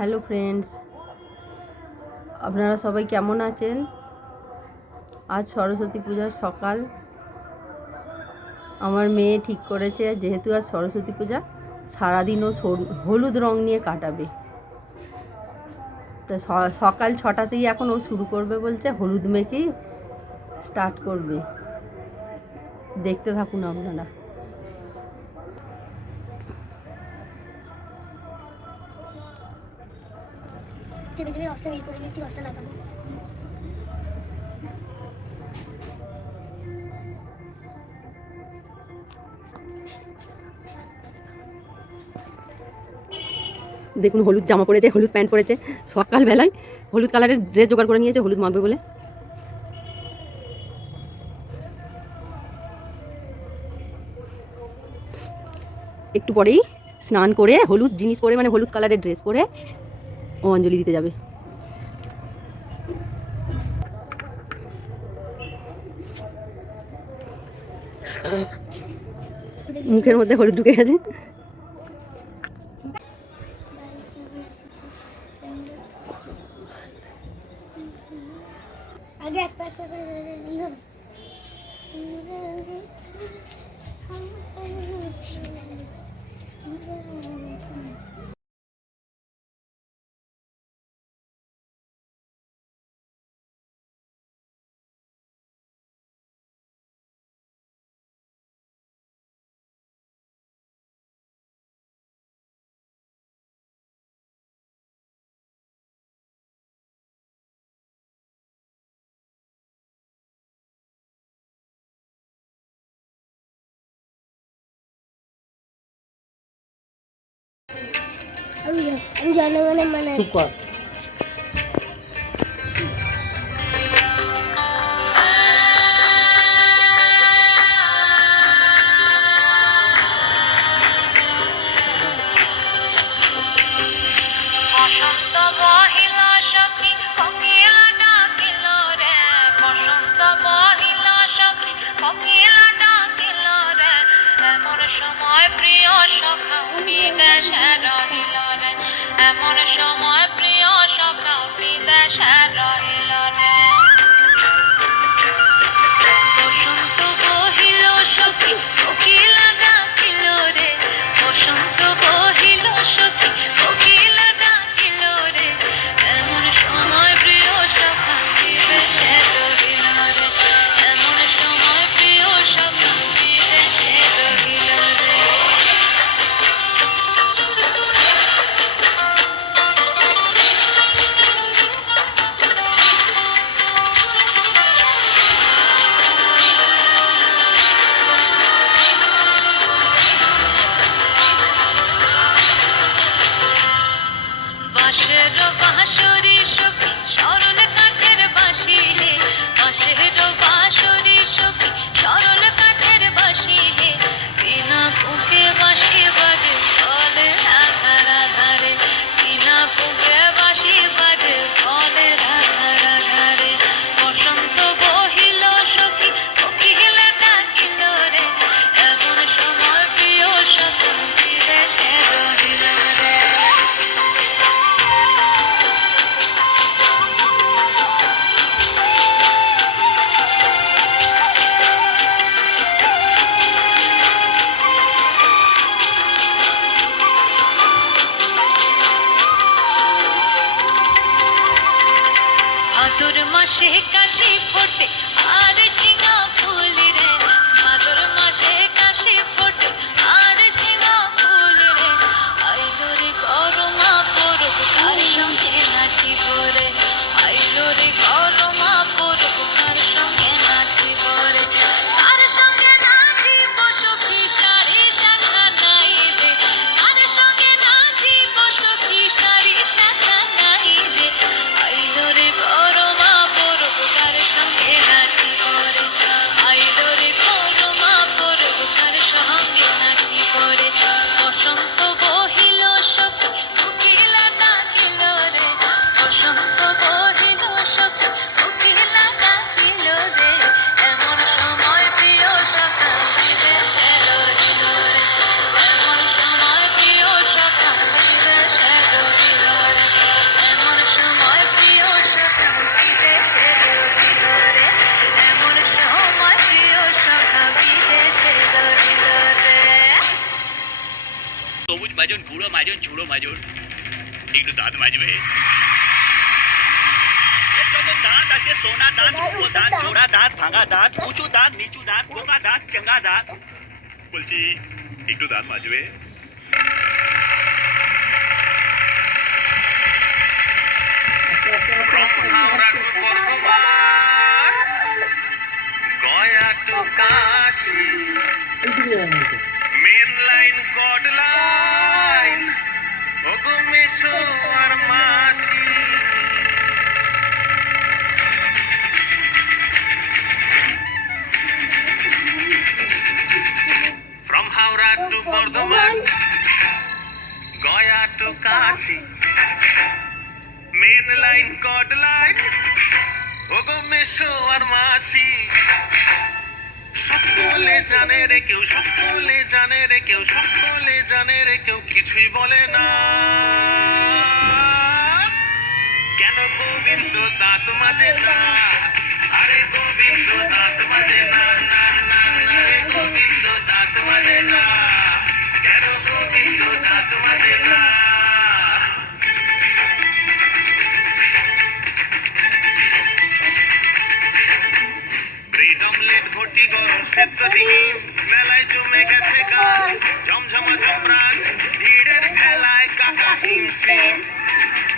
Hello friends, আপনারা সবাই কেমন আছেন? আজ সরস্বতী পূজার সকাল। আমার মেয়ে ঠিক করেছে, যেহেতু আজ সরস্বতী পূজা সারাদিন ও হলুদ রং নিয়ে কাটাবে। তো সকাল ছটাতেই এখন ও শুরু করবে বলছে, হলুদ মেখেই স্টার্ট করবে। দেখতে থাকুন আপনারা। বের করে নিচ্ছি লাগাবো দেখুন, হলুদ জামা পরেছে, হলুদ প্যান্ট পরেছে, সকালবেলায় হলুদ কালারের ড্রেস জোগাড় করে নিয়েছে, হলুদ মাখবে বলে। একটু পরেই স্নান করে, হলুদ জিনিস পরে মানে হলুদ কালারের ড্রেস পরে ও অঞ্জলি দিতে যাবে। মুখের মধ্যে হলুদ ঢুকে গেছে। સમજો સમજો મને મને તું કર বিদেশে রহিল রে এমন সময় প্রিয় সখা বিদেশে রহিল রে। should মাজুন একটু দাঁত মাজবে দাঁত আছে সোনা দাঁত রূপো দাঁত জোড়া দাঁত ভাঙা দাঁত উঁচু দাঁত নিচু দাঁত পোকা দাঁত চাঙ্গা দাঁত। বলছি একটু দাঁত মাজবে From Howrah to Burdwan, Gaya to Burdwan, Gaya to Kashi. Main line code line ওগো মেশো আর মাসি সকলে জানে রে কেউ সকলে জানে রে কেউ সকলে জানে রে কেউ, কিছুই বলে না। কেন গোবিন্দ দাঁত মাঝে না? আরে গোবিন্দ দাঁত মাঝে না না না রে গোবিন্দ দাঁত মাঝে না। হিমসে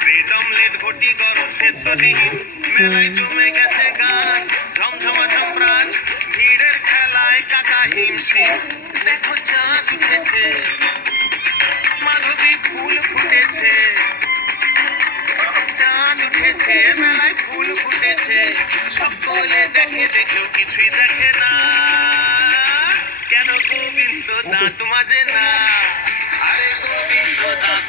ব্রেড অমলেট ঘটি গরম সেদ্ধ ডিম মেলায় জমে গেছে গান, ঝমঝমা জমপ্রাণ ভিড়ের খেলায় কাকা হিমসে দেখো চাঁদ উঠেছে, মাধবী ফুল ফুটেছে। চাঁদ উঠেছে, মেলায় ফুল ফুটেছে। সকলে দেখে দেখেও কিছুই দেখে না। কেন গোবিন্দ দাঁত মাঝে না? আরে গোবিন্দ দাঁত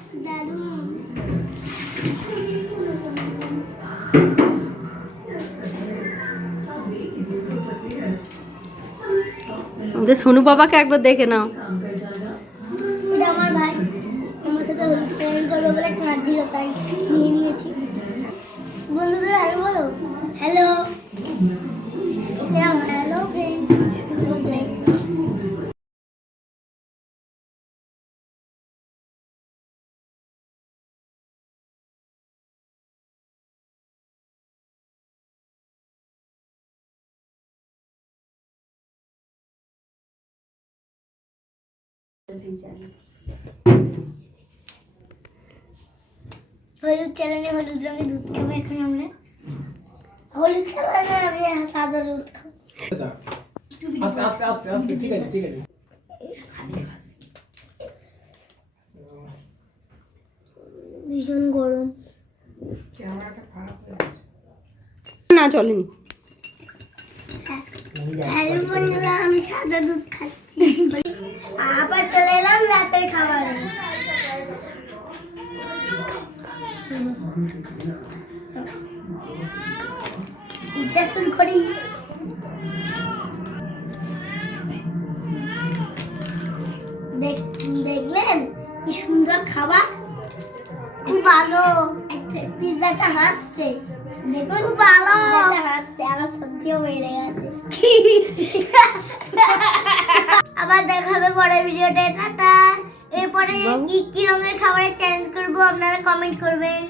আমাদের সোনু বাবাকে একবার দেখে নাও। হলুদ চালানে হলুদ রঙের দুধ খাব এখন আমরা। হলুদ চালানে আমি সাদা দুধ খাব। আস্তে আস্তে আস্তে আস্তে ঠিক আছে ঠিক আছে। ভীষণ গরম। না চলেনি হ্যালো বন্ধুরা আমি সাদা দুধ খাচ্ছি আবার চলে এলাম রাতের খাবারে। পিৎজা শুরু করি। দেখ- দেখলেন কি সুন্দর খাবার? খুব ভালো। পিৎজাটা হাসছে। দেখুন খুব ভালো। হাসছে আমার সত্যিও বেড়ে গেছে। আবার দেখা হবে পরের ভিডিওতে টাটা। এরপরে কি কি রঙের খাবারের চ্যালেঞ্জ করব আপনারা কমেন্ট করবেন।